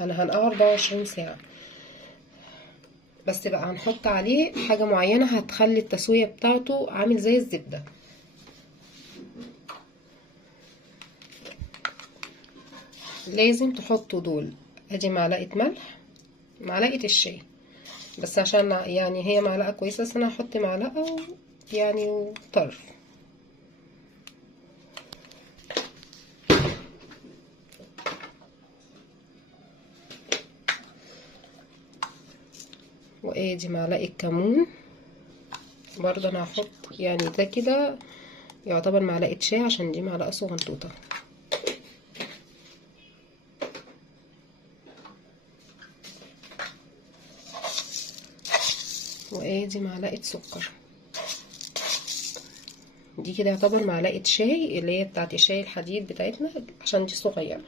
انا هنقعه 24 ساعة. بس بقى هنحط عليه حاجة معينة هتخلي التسوية بتاعته عامل زي الزبدة. لازم تحطوا دول، ادي معلقة ملح، معلقة الشاي بس عشان يعني هي معلقة كويسة، بس انا هحط معلقة يعني وطرف. وادي معلقة كمون برضه انا هحط، يعني ده كده يعتبر معلقة شاي عشان دي معلقة صغنطوطة. وادي معلقة سكر، دي كده يعتبر معلقة شاي اللي هي بتاعت الشاي الحديد بتاعتنا عشان دي صغيرة.